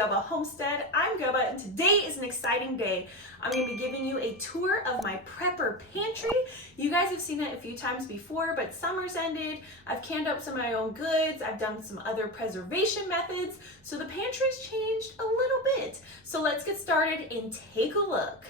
𝐚𝐭 Homestead. I'm 𝐚𝐭, and today is an exciting day. I'm going to be giving you a tour of my prepper pantry. You guys have seen it a few times before, but summer's ended. I've canned up some of my own goods. I've done some other preservation methods, so the pantry's changed a little bit. So let's get started and take a look.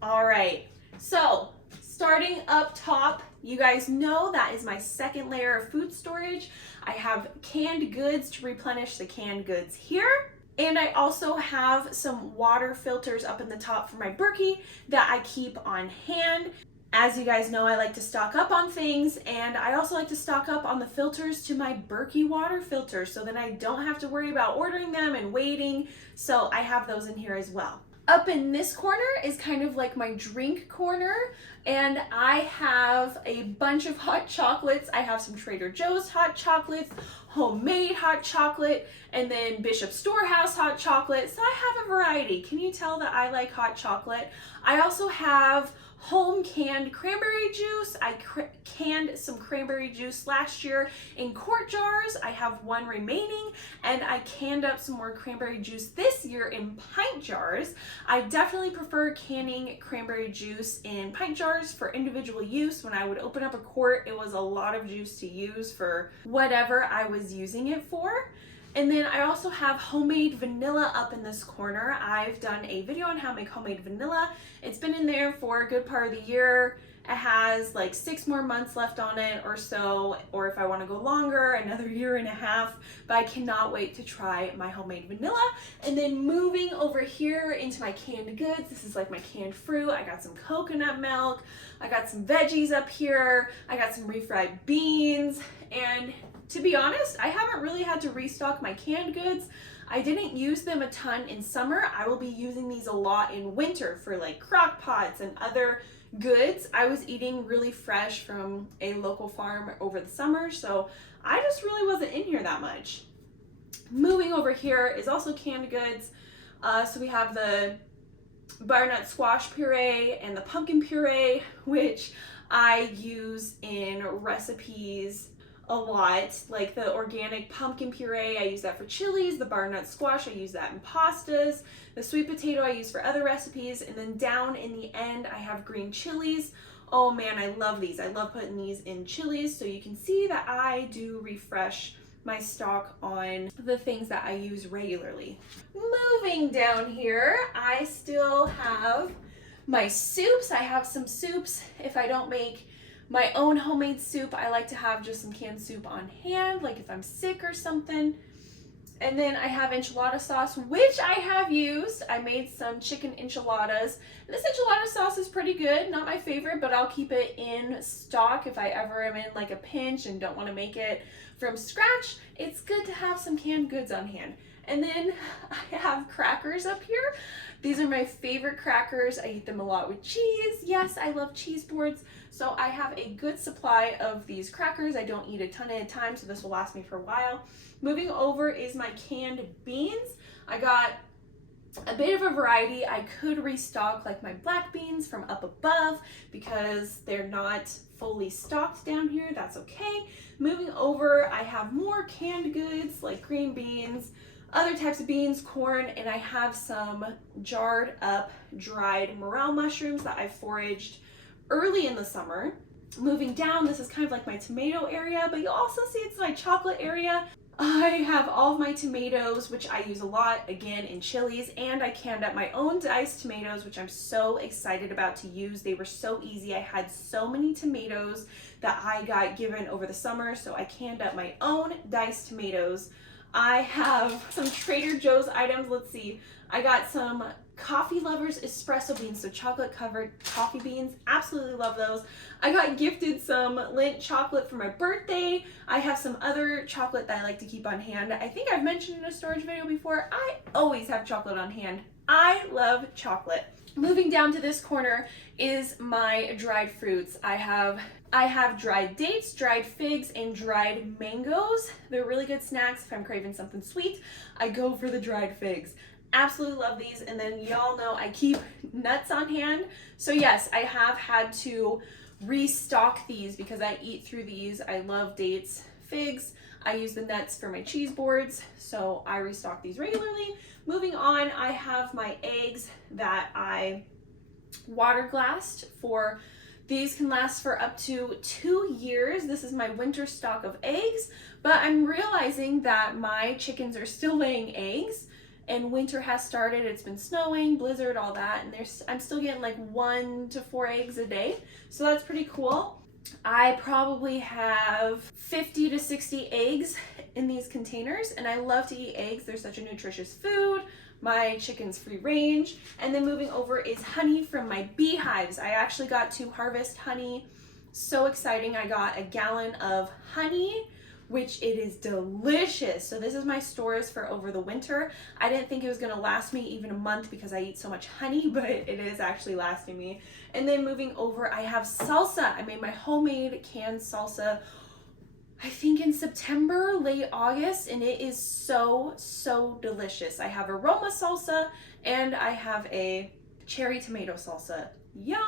All right, so starting up top, you guys know that is my second layer of food storage. I have canned goods to replenish the canned goods here. And I also have some water filters up in the top for my Berkey that I keep on hand. As you guys know, I like to stock up on things, and I also like to stock up on the filters to my Berkey water filters, so then I don't have to worry about ordering them and waiting. So I have those in here as well. Up in this corner is kind of like my drink corner, and I have a bunch of hot chocolates. I have some Trader Joe's hot chocolates, homemade hot chocolate, and then Bishop Storehouse hot chocolate. So I have a variety. Can you tell that I like hot chocolate? I also have home canned cranberry juice. I canned some cranberry juice last year in quart jars. I have one remaining, and I canned up some more cranberry juice this year in pint jars. I definitely prefer canning cranberry juice in pint jars for individual use. When I would open up a quart, it was a lot of juice to use for whatever I was using it for. And then I also have homemade vanilla up in this corner. I've done a video on how to make homemade vanilla. It's been in there for a good part of the year. It has like 6 more months left on it or so, or if I want to go longer, another year and a half. But I cannot wait to try my homemade vanilla. And then moving over here into my canned goods, this is like my canned fruit. I got some coconut milk. I got some veggies up here. I got some refried beans. And to be honest, I haven't really had to restock my canned goods. I didn't use them a ton in summer. I will be using these a lot in winter for like crock pots and other goods. I was eating really fresh from a local farm over the summer, so I just really wasn't in here that much. Moving over here is also canned goods. So we have the butternut squash puree and the pumpkin puree, which I use in recipes a lot, like the organic pumpkin puree. I use that for chilies. The butternut squash, I use that in pastas. The sweet potato I use for other recipes. And then down in the end, I have green chilies. Oh man, I love these. I love putting these in chilies. So you can see that I do refresh my stock on the things that I use regularly. Moving down here, I still have my soups. I have some soups. If I don't make my own homemade soup, I like to have just some canned soup on hand, like if I'm sick or something. And then I have enchilada sauce, which I have used. I made some chicken enchiladas. This enchilada sauce is pretty good. Not my favorite, but I'll keep it in stock if I ever am in like a pinch and don't want to make it from scratch. It's good to have some canned goods on hand. And then I have crackers up here. These are my favorite crackers. I eat them a lot with cheese. Yes, I love cheese boards. So I have a good supply of these crackers. I don't eat a ton at a time, so this will last me for a while. Moving over is my canned beans. I got a bit of a variety. I could restock like my black beans from up above because they're not fully stocked down here. That's okay. Moving over, I have more canned goods like green beans, other types of beans, corn, and I have some jarred up dried morel mushrooms that I foraged early in the summer. Moving down, this is kind of like my tomato area, but you'll also see it's my chocolate area. I have all of my tomatoes, which I use a lot, again, in chilies, and I canned up my own diced tomatoes, which I'm so excited about to use. They were so easy. I had so many tomatoes that I got given over the summer, so I canned up my own diced tomatoes. I have some Trader Joe's items. Let's see. I got some Coffee Lovers espresso beans, so chocolate covered coffee beans. Absolutely love those. I got gifted some Lindt chocolate for my birthday. I have some other chocolate that I like to keep on hand. I think I've mentioned in a storage video before, I always have chocolate on hand. I love chocolate. Moving down to this corner is my dried fruits. I have dried dates, dried figs, and dried mangoes. They're really good snacks. If I'm craving something sweet, I go for the dried figs. Absolutely love these. And then y'all know I keep nuts on hand. So yes, I have had to restock these because I eat through these. I love dates, figs. I use the nuts for my cheese boards, so I restock these regularly. Moving on, I have my eggs that I water glassed for. These can last for up to 2 years. This is my winter stock of eggs, but I'm realizing that my chickens are still laying eggs and winter has started. It's been snowing, blizzard, all that, and I'm still getting like 1 to 4 eggs a day. So that's pretty cool. I probably have 50 to 60 eggs in these containers, and I love to eat eggs. They're such a nutritious food. My chicken's free range. And then moving over is honey from my beehives. I actually got to harvest honey. So exciting. I got a gallon of honey, which it is delicious. So this is my stores for over the winter. I didn't think it was gonna last me even a month because I eat so much honey, but it is actually lasting me. And then moving over, I have salsa. I made my homemade canned salsa, I think in September, late August, and it is so, so delicious. I have aroma salsa and I have a cherry tomato salsa. Yum!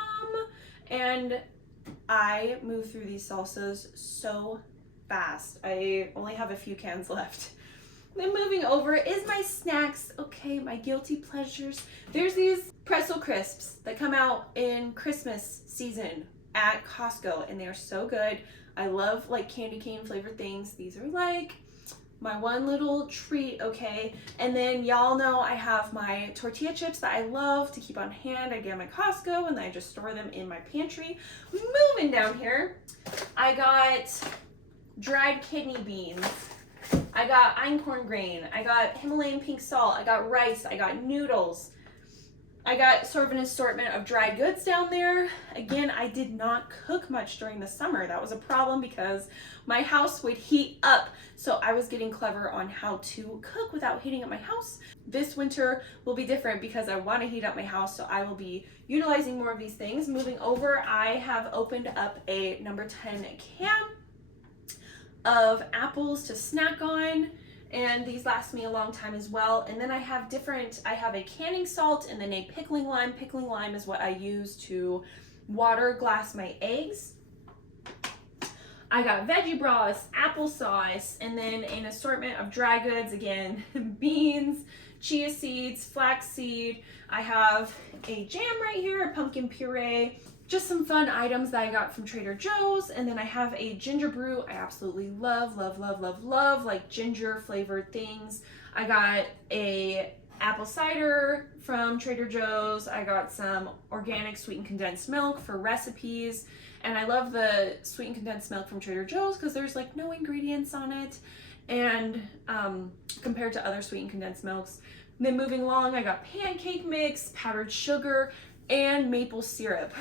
And I move through these salsas so fast. I only have a few cans left. Then moving over is my snacks. Okay, my guilty pleasures. There's these pretzel crisps that come out in Christmas season at Costco, and they're so good. I love like candy cane flavored things. These are like my one little treat, okay? And then y'all know I have my tortilla chips that I love to keep on hand. I get them at Costco and I just store them in my pantry. Moving down here, I got dried kidney beans. I got einkorn grain. I got Himalayan pink salt. I got rice. I got noodles. I got sort of an assortment of dry goods down there. Again, I did not cook much during the summer. That was a problem because my house would heat up. So I was getting clever on how to cook without heating up my house. This winter will be different because I want to heat up my house, so I will be utilizing more of these things. Moving over, I have opened up a number 10 can of apples to snack on. And these last me a long time as well. And then I have a canning salt and then a pickling lime. Pickling lime is what I use to water glass my eggs. I got veggie broths, applesauce, and then an assortment of dry goods, again, beans, chia seeds, flaxseed. I have a jam right here, a pumpkin puree, just some fun items that I got from Trader Joe's. And then I have a ginger brew. I absolutely love like ginger flavored things. I got a apple cider from Trader Joe's. I got some organic sweetened condensed milk for recipes. And I love the sweetened condensed milk from Trader Joe's because there's like no ingredients on it. And compared to other sweetened condensed milks. And then moving along, I got pancake mix, powdered sugar, and maple syrup.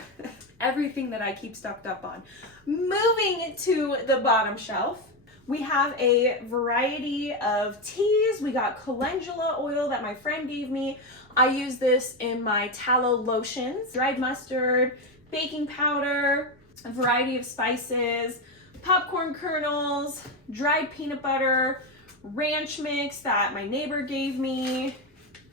Everything that I keep stocked up on. Moving to the bottom shelf, we have a variety of teas. We got calendula oil that my friend gave me. I use this in my tallow lotions, dried mustard, baking powder, a variety of spices, popcorn kernels, dried peanut butter, ranch mix that my neighbor gave me,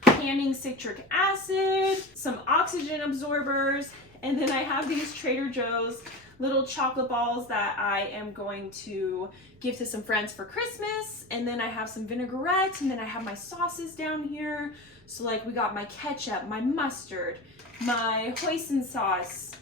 canning citric acid, some oxygen absorbers, and then I have these Trader Joe's little chocolate balls that I am going to give to some friends for Christmas. And then I have some vinaigrette, and then I have my sauces down here. So like we got my ketchup, my mustard, my hoisin sauce,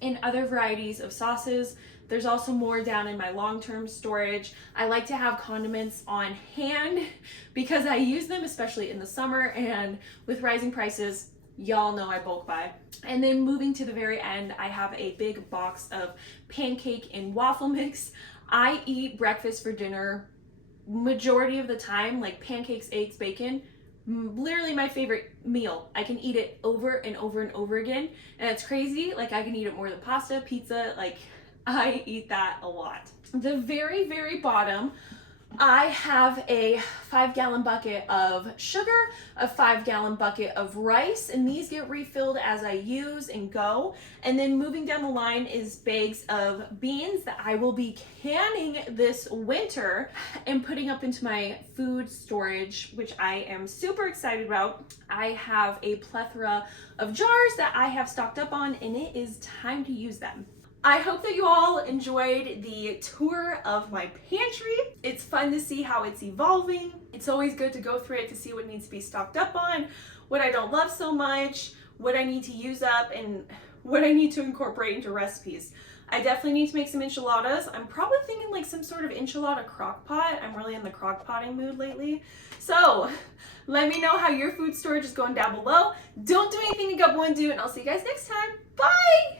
and other varieties of sauces. There's also more down in my long-term storage. I like to have condiments on hand because I use them, especially in the summer, and with rising prices, y'all know I bulk buy. And then moving to the very end, I have a big box of pancake and waffle mix. I eat breakfast for dinner majority of the time, like pancakes, eggs, bacon. Literally my favorite meal. I can eat it over and over and over again, and it's crazy. Like I can eat it more than pasta, pizza, like I eat that a lot. The very, very bottom, I have a 5-gallon bucket of sugar, a 5-gallon bucket of rice, and these get refilled as I use and go. And then moving down the line is bags of beans that I will be canning this winter and putting up into my food storage, which I am super excited about. I have a plethora of jars that I have stocked up on, and it is time to use them. I hope that you all enjoyed the tour of my pantry. It's fun to see how it's evolving. It's always good to go through it to see what needs to be stocked up on, what I don't love so much, what I need to use up, and what I need to incorporate into recipes. I definitely need to make some enchiladas. I'm probably thinking like some sort of enchilada crock pot. I'm really in the crock potting mood lately. So let me know how your food storage is going down below. Don't do anything to gut one do, and I'll see you guys next time. Bye!